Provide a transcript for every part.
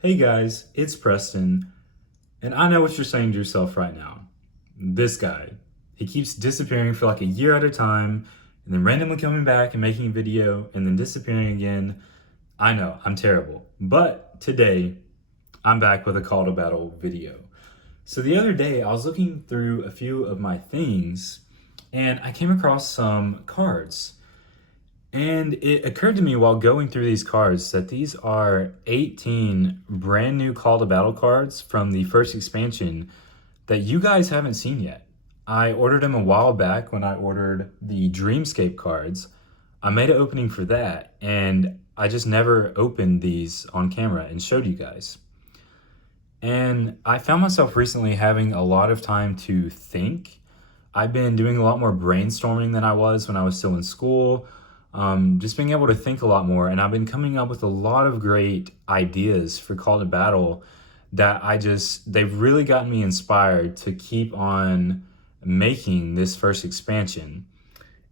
Hey guys, it's Preston, and I know what you're saying to yourself right now. This guy, he keeps disappearing for like a year at a time, and then randomly coming back and making a video, and then disappearing again. I know, I'm terrible. But today, I'm back with a call to battle video. So the other day, I was looking through a few of my things, and I came across some cards. And it occurred to me while going through these cards that these are 18 brand new Call to Battle cards from the first expansion that you guys haven't seen yet. I ordered them a while back when I ordered the Dreamscape cards. I made an opening for that, and I just never opened these on camera and showed you guys. And I found myself recently having a lot of time to think. I've been doing a lot more brainstorming than I was when I was still in school. Just being able to think a lot more, and I've been coming up with a lot of great ideas for Call to Battle that they've really gotten me inspired to keep on making this first expansion.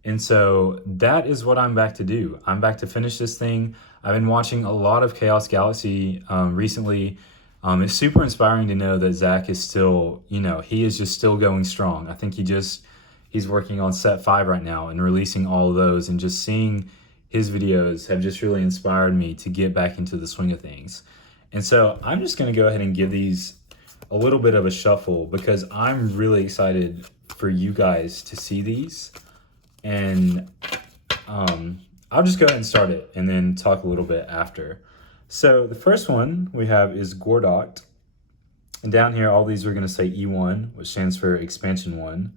And so that is what I'm back to do. I'm back to finish this thing. I've been watching a lot of Chaos Galaxy recently. It's super inspiring to know that Zach is still, he is just still going strong. I think he's working on set 5 right now and releasing all of those, and just seeing his videos have just really inspired me to get back into the swing of things. And so I'm just going to go ahead and give these a little bit of a shuffle because I'm really excited for you guys to see these. And I'll just go ahead and start it and then talk a little bit after. So the first one we have is Gordoc. And down here, all these are going to say E1, which stands for Expansion 1.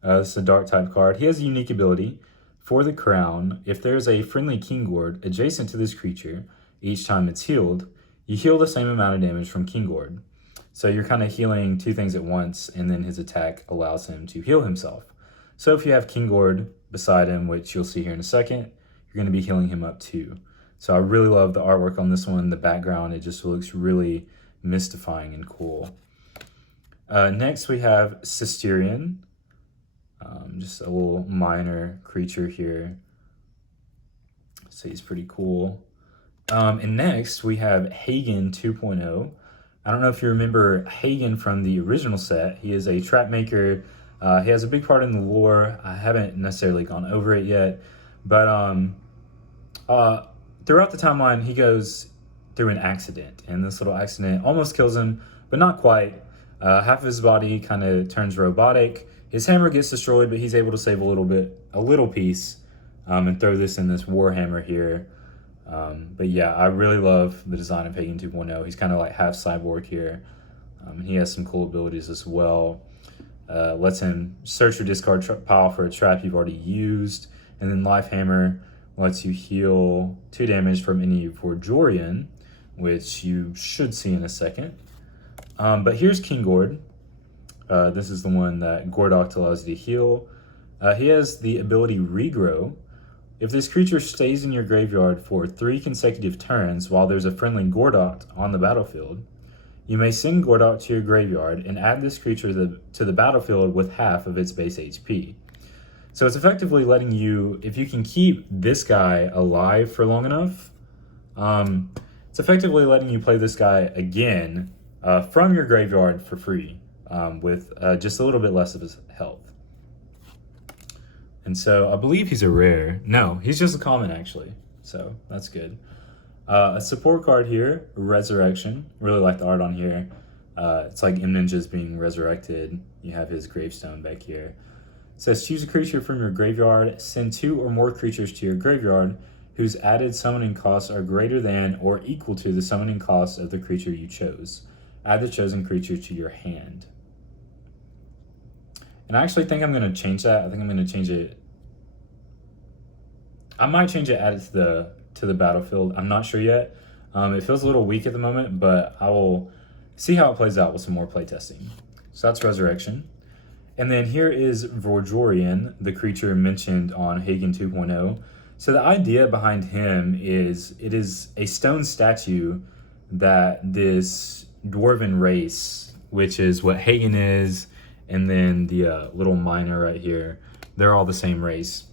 This is a dark type card. He has a unique ability. For the crown, if there's a friendly Kinggord adjacent to this creature, each time it's healed, you heal the same amount of damage from Kinggord. So you're kind of healing two things at once, and then his attack allows him to heal himself. So if you have Kinggord beside him, which you'll see here in a second, you're going to be healing him up too. So I really love the artwork on this one. The background, it just looks really mystifying and cool. Next we have Cysterian. Just a little minor creature here. So he's pretty cool. And next we have Hagen 2.0. I don't know if you remember Hagen from the original set. He is a trap maker. He has a big part in the lore. I haven't necessarily gone over it yet, but throughout the timeline, he goes through an accident, and this little accident almost kills him, but not quite. Half of his body kind of turns robotic. His hammer gets destroyed, but he's able to save a little piece, and throw this in this Warhammer here. But yeah, I really love the design of Hagen 2.0. He's kind of like half cyborg here. He has some cool abilities as well. Lets him search your discard pile for a trap you've already used. And then Life Hammer lets you heal 2 damage from any Rogerian, which you should see in a second. But here's Kinggord. This is the one that Gordoc allows you to heal. He has the ability Regrow. If this creature stays in your graveyard for 3 consecutive turns while there's a friendly Gordoc on the battlefield, you may send Gordoc to your graveyard and add this creature to the battlefield with half of its base HP. So it's effectively letting you, if you can keep this guy alive for long enough, it's effectively letting you play this guy again from your graveyard for free. With just a little bit less of his health. And so I believe he's a rare. No, he's just a common actually. So that's good. A support card here, Resurrection. Really like the art on here. It's like M Ninja's being resurrected. You have his gravestone back here. It says choose a creature from your graveyard. Send 2 or more creatures to your graveyard whose added summoning costs are greater than or equal to the summoning cost of the creature you chose. Add the chosen creature to your hand. And I actually think I'm going to change that. I think I'm going to change it. I might change it, add it to the battlefield. I'm not sure yet. It feels a little weak at the moment, but I will see how it plays out with some more playtesting. So that's Resurrection. And then here is Rogerian, the creature mentioned on Hagen 2.0. So the idea behind him is it is a stone statue that this dwarven race, which is what Hagen is, and then the little miner right here, they're all the same race.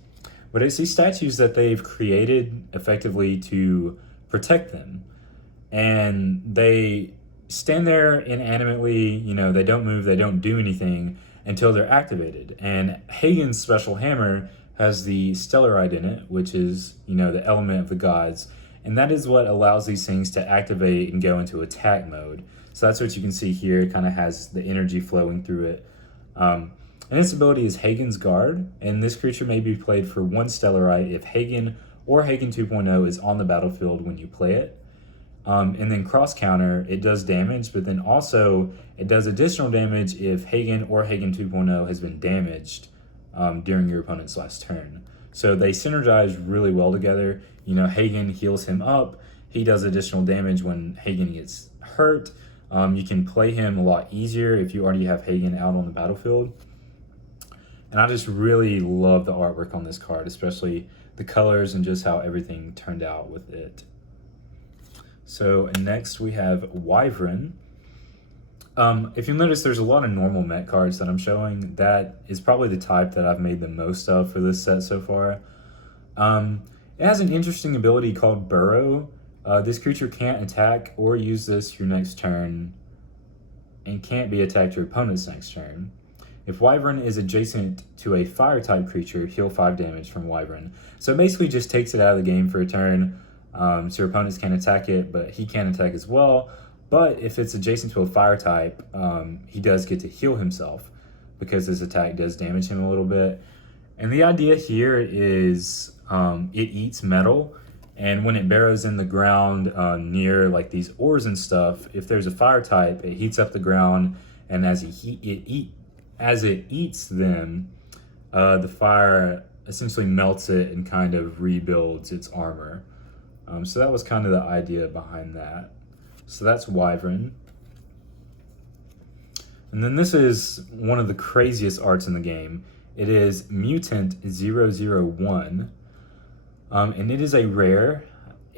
But it's these statues that they've created effectively to protect them. and they stand there inanimately. You know, they don't move, they don't do anything until they're activated. And Hagen's special hammer has the stellarite in it, which is, you know, the element of the gods. And that is what allows these things to activate and go into attack mode. So that's what you can see here. It kind of has the energy flowing through it. And its ability is Hagen's Guard, and this creature may be played for 1 stellarite if Hagen or Hagen 2.0 is on the battlefield when you play it. And then cross counter, it does damage, but then also it does additional damage if Hagen or Hagen 2.0 has been damaged during your opponent's last turn. So they synergize really well together. You know, Hagen heals him up. He does additional damage when Hagen gets hurt. You can play him a lot easier if you already have Hagen out on the battlefield. And I just really love the artwork on this card, especially the colors and just how everything turned out with it. So next we have Wyvern. If you'll notice, there's a lot of normal Met cards that I'm showing. That is probably the type that I've made the most of for this set so far. It has an interesting ability called Burrow. This creature can't attack or use this your next turn and can't be attacked your opponent's next turn. If Wyvern is adjacent to a fire-type creature, heal 5 damage from Wyvern. So it basically just takes it out of the game for a turn, so your opponents can't attack it, but he can attack as well. But if it's adjacent to a fire-type, he does get to heal himself because this attack does damage him a little bit. And the idea here is it eats metal, and when it burrows in the ground near like these ores and stuff, if there's a fire-type, it heats up the ground, and as it eats them, the fire essentially melts it and kind of rebuilds its armor. So that was kind of the idea behind that. So that's Wyvern. And then this is one of the craziest arts in the game. It is Mutant 001. And it is a rare.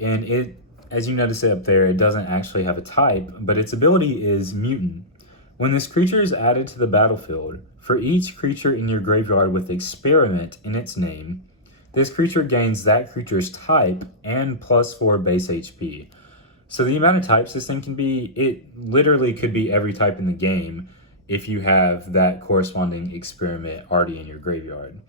And it, as you notice it up there, it doesn't actually have a type, but its ability is Mutant. When this creature is added to the battlefield, for each creature in your graveyard with experiment in its name, this creature gains that creature's type and +4 base HP. So the amount of types this thing can be, it literally could be every type in the game if you have that corresponding experiment already in your graveyard.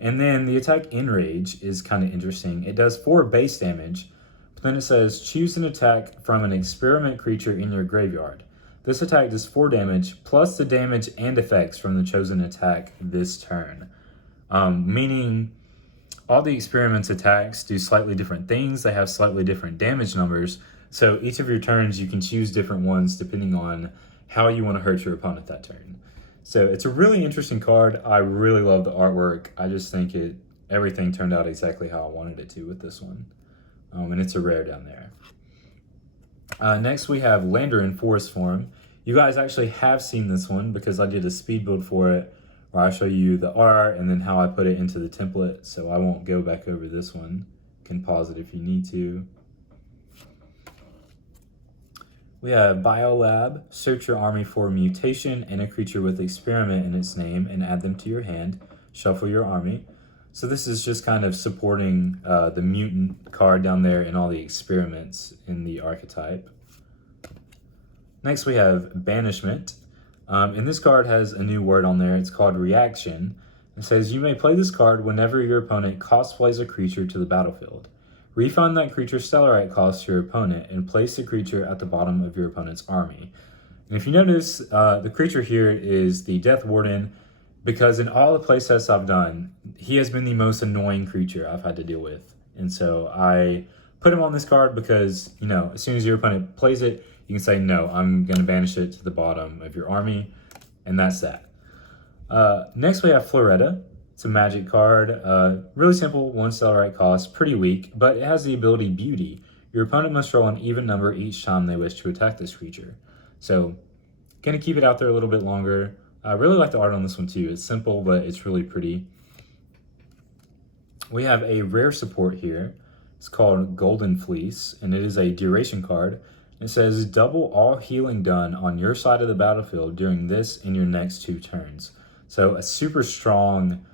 And then the attack Enrage is kind of interesting. It does 4 base damage, but then it says choose an attack from an experiment creature in your graveyard. This attack does 4 damage, plus the damage and effects from the chosen attack this turn. Meaning all the experiment's attacks do slightly different things. They have slightly different damage numbers. So each of your turns, you can choose different ones depending on how you want to hurt your opponent that turn. So it's a really interesting card. I really love the artwork. I just think everything turned out exactly how I wanted it to with this one. And it's a rare down there. Next we have Lander in Forest Form. You guys actually have seen this one because I did a speed build for it where I show you the art and then how I put it into the template, so I won't go back over this one. You can pause it if you need to. We have Biolab. Search your army for mutation and a creature with experiment in its name and add them to your hand. Shuffle your army. So this is just kind of supporting the mutant card down there and all the experiments in the archetype. Next we have Banishment. And this card has a new word on there. It's called Reaction. It says you may play this card whenever your opponent cosplays a creature to the battlefield. Refund that creature's stellarite cost to your opponent and place the creature at the bottom of your opponent's army. And if you notice, the creature here is the Death Warden, because in all the playsets I've done, he has been the most annoying creature I've had to deal with. And so I put him on this card because, you know, as soon as your opponent plays it, you can say, no, I'm going to banish it to the bottom of your army, and that's that. Next we have Floretta. It's a magic card, really simple, 1 stellarite cost, pretty weak, but it has the ability Beauty. Your opponent must roll an even number each time they wish to attack this creature. So, gonna keep it out there a little bit longer. I really like the art on this one too. It's simple, but it's really pretty. We have a rare support here. It's called Golden Fleece, and it is a duration card. It says double all healing done on your side of the battlefield during this and your next 2 turns. So a super strong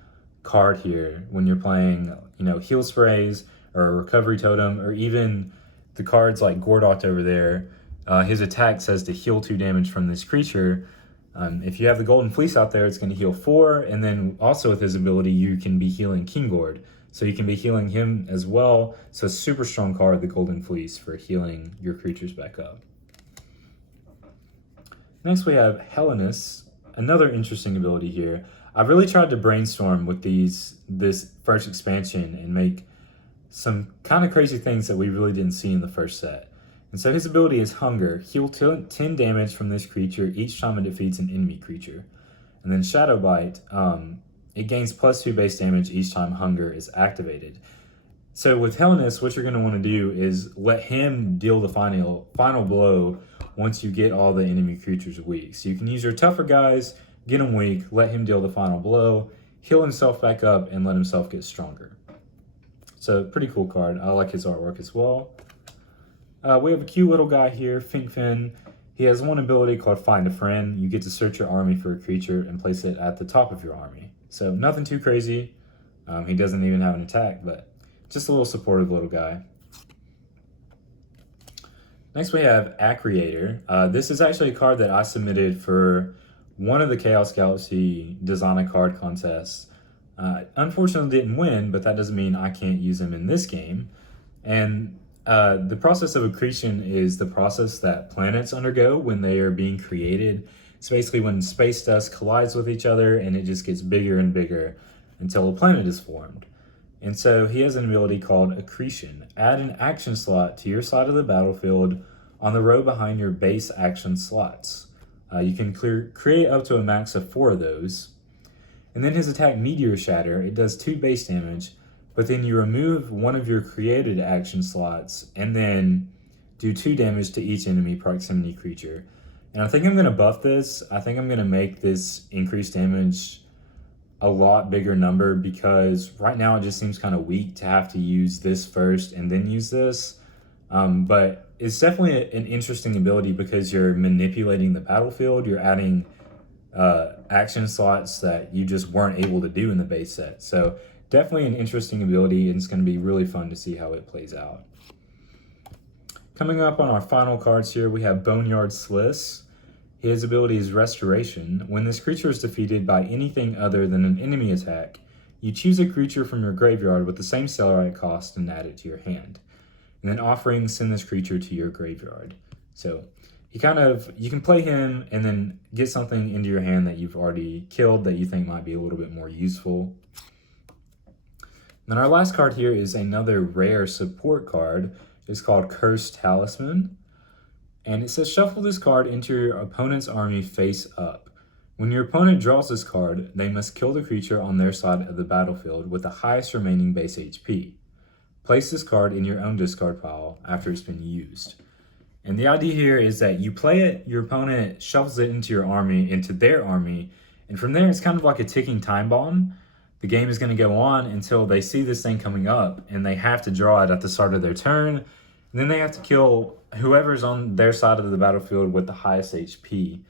card here when you're playing, you know, heal sprays or a recovery totem, or even the cards like Gordoc over there, his attack says to heal 2 damage from this creature. If you have the Golden Fleece out there, it's going to heal 4, and then also with his ability, you can be healing Gord. So you can be healing him as well. So super strong card, the Golden Fleece, for healing your creatures back up. Next we have Hellenists, another interesting ability here. I've really tried to brainstorm with this first expansion and make some kind of crazy things that we really didn't see in the first set. And so his ability is Hunger. Heal 10 damage from this creature each time it defeats an enemy creature. And then Shadow Bite, it gains +2 base damage each time Hunger is activated. So with Hellenists, what you're going to want to do is let him deal the final blow once you get all the enemy creatures weak. So you can use your tougher guys, get them weak, let him deal the final blow, heal himself back up, and let himself get stronger. So pretty cool card. I like his artwork as well. We have a cute little guy here, Fink Finn. He has one ability called Find a Friend. You get to search your army for a creature and place it at the top of your army. So nothing too crazy. He doesn't even have an attack, but just a little supportive little guy. Next we have Accreator. This is actually a card that I submitted for one of the Chaos Galaxy Design a Card contests. Unfortunately didn't win, but that doesn't mean I can't use him in this game. And the process of accretion is the process that planets undergo when they are being created. It's basically when space dust collides with each other and it just gets bigger and bigger until a planet is formed. And so he has an ability called Accretion. Add an action slot to your side of the battlefield on the row behind your base action slots. You can create up to a max of 4 of those. And then his attack, Meteor Shatter, it does 2 base damage, but then you remove one of your created action slots and then do 2 damage to each enemy proximity creature. And I think I'm going to buff this. I think I'm going to make this increased damage a lot bigger number, because right now it just seems kind of weak to have to use this first and then use this. But it's definitely an interesting ability because you're manipulating the battlefield. You're adding action slots that you just weren't able to do in the base set. So definitely an interesting ability, and it's going to be really fun to see how it plays out. Coming up on our final cards here, we have Boneyard Swiss. His ability is Restoration. When this creature is defeated by anything other than an enemy attack, you choose a creature from your graveyard with the same Cellarite cost and add it to your hand. And then Offering, send this creature to your graveyard. So you can play him and then get something into your hand that you've already killed that you think might be a little bit more useful. Then our last card here is another rare support card. It's called Cursed Talisman. And it says shuffle this card into your opponent's army face up. When your opponent draws this card, they must kill the creature on their side of the battlefield with the highest remaining base HP. Place this card in your own discard pile after it's been used. And the idea here is that you play it, your opponent shuffles it into your army, into their army, and from there it's kind of like a ticking time bomb. The game is going to go on until they see this thing coming up, and they have to draw it at the start of their turn. And then they have to kill whoever's on their side of the battlefield with the highest HP.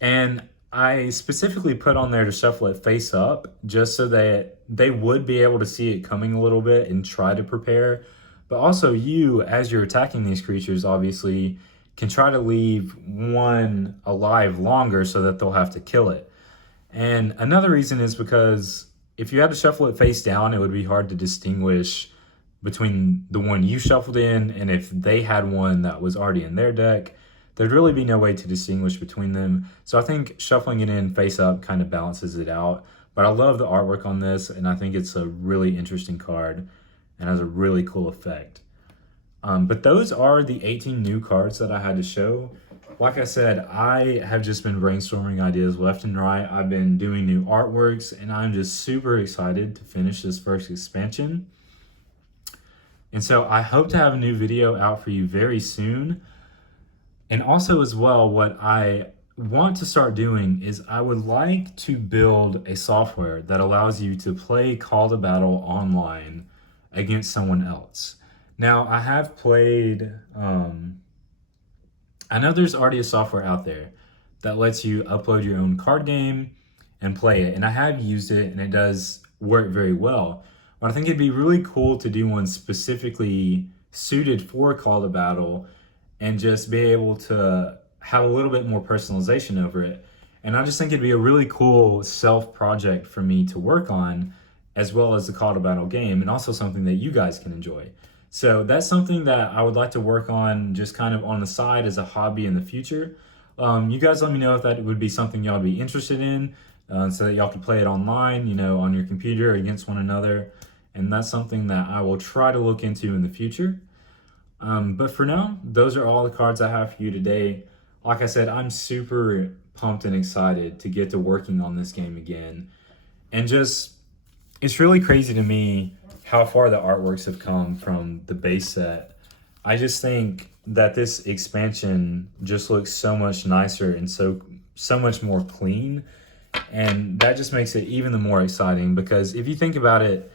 And I specifically put on there to shuffle it face up just so that they would be able to see it coming a little bit and try to prepare. But also you, as you're attacking these creatures, obviously can try to leave one alive longer so that they'll have to kill it. And another reason is because if you had to shuffle it face down, it would be hard to distinguish between the one you shuffled in and if they had one that was already in their deck. There'd really be no way to distinguish between them. So I think shuffling it in face up kind of balances it out. But I love the artwork on this, and I think it's a really interesting card and has a really cool effect. But those are the 18 new cards that I had to show. Like I said, I have just been brainstorming ideas left and right. I've been doing new artworks, and I'm just super excited to finish this first expansion. And so I hope to have a new video out for you very soon. And also as well, what I want to start doing is I would like to build a software that allows you to play Call to Battle online against someone else. Now, I have played, I know there's already a software out there that lets you upload your own card game and play it. And I have used it, and it does work very well. But I think it'd be really cool to do one specifically suited for Call to Battle and just be able to have a little bit more personalization over it. And I just think it'd be a really cool self project for me to work on, as well as the Call to Battle game, and also something that you guys can enjoy. So that's something that I would like to work on just kind of on the side as a hobby in the future. You guys let me know if that would be something y'all would be interested in, so that y'all can play it online, you know, on your computer against one another. And that's something that I will try to look into in the future. But for now, those are all the cards I have for you today. Like I said, I'm super pumped and excited to get to working on this game again. And just, it's really crazy to me how far the artworks have come from the base set. I just think that this expansion just looks so much nicer and so much more clean. And that just makes it even the more exciting, because if you think about it,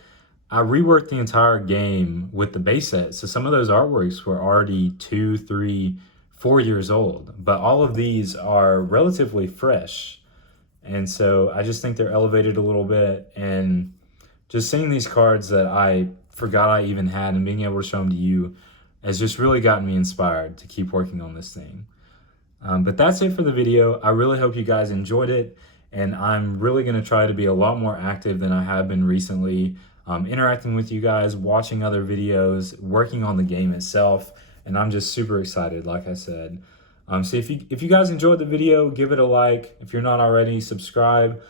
I reworked the entire game with the base set. So some of those artworks were already 2, 3, 4 years old, but all of these are relatively fresh. And so I just think they're elevated a little bit, and just seeing these cards that I forgot I even had and being able to show them to you has just really gotten me inspired to keep working on this thing. But that's it for the video. I really hope you guys enjoyed it, and I'm really going to try to be a lot more active than I have been recently, interacting with you guys, watching other videos, working on the game itself, and I'm just super excited, like I said. So if you guys enjoyed the video, give it a like. If you're not already, subscribe.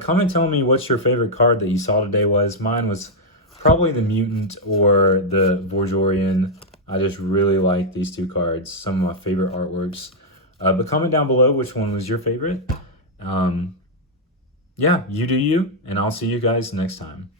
Comment telling me what your favorite card that you saw today was. Mine was probably the Mutant or the Rogerian. I just really like these two cards, some of my favorite artworks. But comment down below which one was your favorite. Yeah, you do you, and I'll see you guys next time.